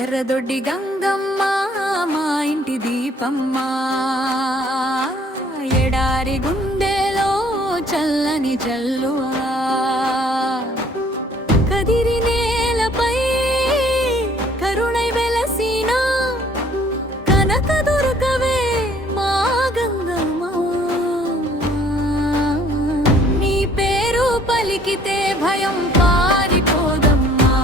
ఎర్రదొడ్డి గంగమ్మ మా ఇంటి దీపమ్మ, ఎడారి గుండెలో చల్లని జల్లువా, కదిరి నేలపై కరుణై వెలసిన కనక దుర్గవే మా గంగమ్మ. నీ పేరు పలికితే భయం పారిపోదమ్మా,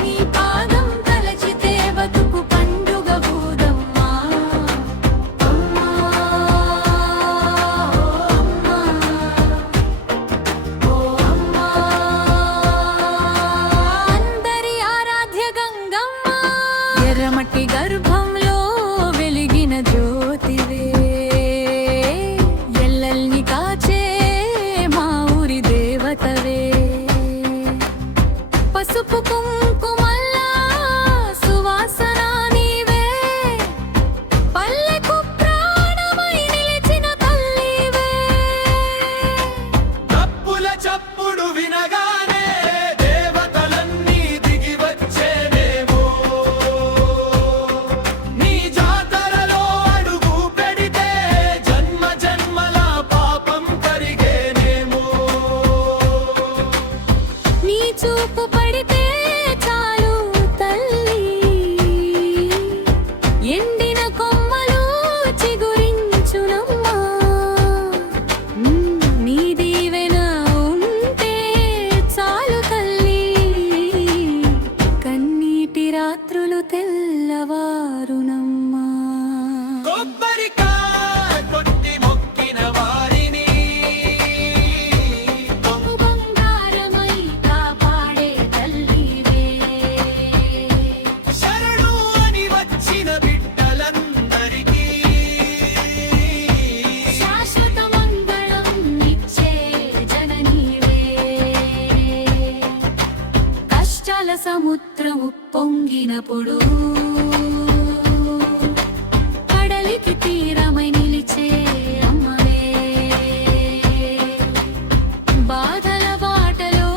నీ పాదం తలచితే బతుకు పండుగ బూదమ్మా. అమ్మా ఓ అమ్మా, అందరి ఆరాధ్య గంగమ్మ, ఎర్రమట్టి గర్భంలో వెలిగిన జ్యోతివే, ఎల్లల్ని కాచే మా ఊరి దేవతవే. పసుపు కుంకుమల్లా సువాసన నీవే, పల్లెకు ప్రాణమై నిలిచిన తల్లివే. తప్పుల చప్పుడు వినగానే దేవతలన్నీ దిగి వచ్చేనేమో, నీ జాతరలో అడుగు పెడితే జన్మ జన్మల పాపం కరిగేనేమో. నీ చూపు పడితే చాలు తల్లి, ఎండిన కొమ్మలు చిగురించునమ్మా. నీ దీవెన ఉంటే చాలు తల్లి, కన్నీటి రాత్రులు తెల్లవారునమ్మా. కొబ్బరికాయ కొట్టి మొక్కిన వారిని బంగారమై కాపాడే తల్లివే, శరణు అని వచ్చిన బిడ్డలందరికీ శాశ్వత మంగళం నిచ్చే జననీవే. కష్టాల సముద్రము పొంగినప్పుడు కడలికి తీరమై నిలిచే అమ్మవే, బాధల బాటలో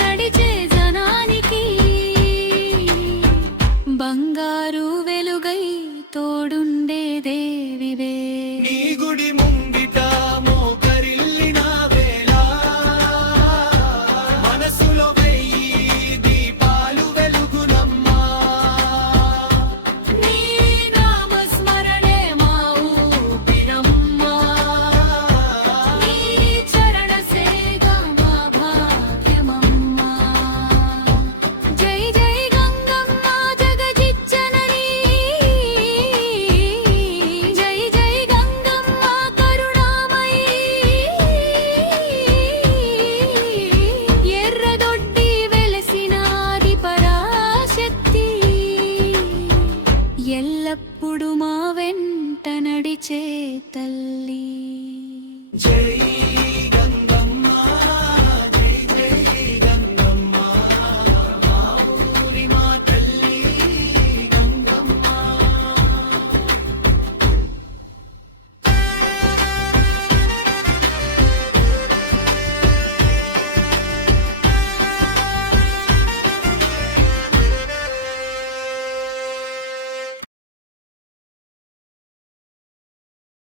నడిచే జనానికి బంగారు వెలుగై తోడుండే దేవివే. నీ గుడి ముంగిట మోకరిల్లిన వేళ మనసులో వెయ్యి దీపాలు వెలుగునమ్మా. నీ నామస్మరణే మా ఊపిరమ్మా, నీ చరణ సేవ మా భాగ్యమమ్మా. జై జై గంగమ్మ జగజిచ్చనని, జై జై గంగమ్మ కరుణామయి, ఎర్రదొడ్డి వెలసినాది పరాశక్తి, ఎల్లప్పుడు మా వెంట నడిచే తల్లి. జై